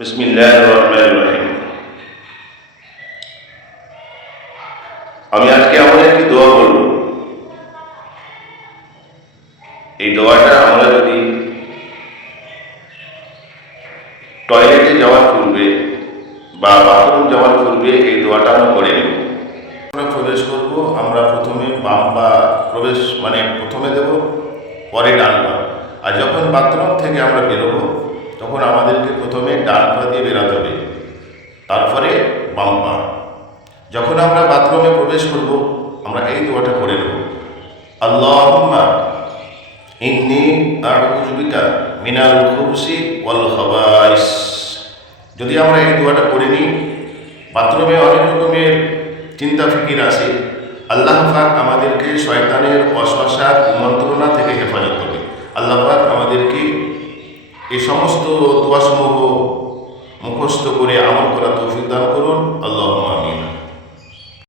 বিসমিল্লাহির রহমানির রহিম। আমি আজকে আমাদের একটি দোয়া বলব। এই দোয়াটা আমরা যদি টয়লেটে যাওয়ার পূর্বে বা বাথরুম যাওয়ার পূর্বে এই দোয়াটা আমরা করে নেব। আমরা প্রবেশ করব, আমরা প্রথমে বাম পা প্রথমে দেব, পরে ডান পা। আর যখন বাথরুম থেকে আমরা বেরোবো তখন আমাদেরকে প্রথমে ডান পা দিয়ে বেরোতে হবে, তারপরে বাম পা। যখন আমরা বাথরুমে প্রবেশ করব আমরা এই দোয়াটা করে নেব, আল্লাহুম্মা ইন্নী আউযু বিকা মিনাল খুবুসি ওয়াল খাবাইস। যদি আমরা এই দোয়াটা করে নিই, বাথরুমে অনেক রকমের চিন্তা ফিকির আসে, আল্লাহ পাক আমাদেরকে শয়তানের ওয়াসওয়াসা কুমন্ত্রণা থেকে হেফাজত করবে। আল্লাহ পাক আমাদেরকে এই সমস্ত দোয়াসমূহ মুখস্থ করে আমল করা তৌফিক দান করুন। আল্লাহ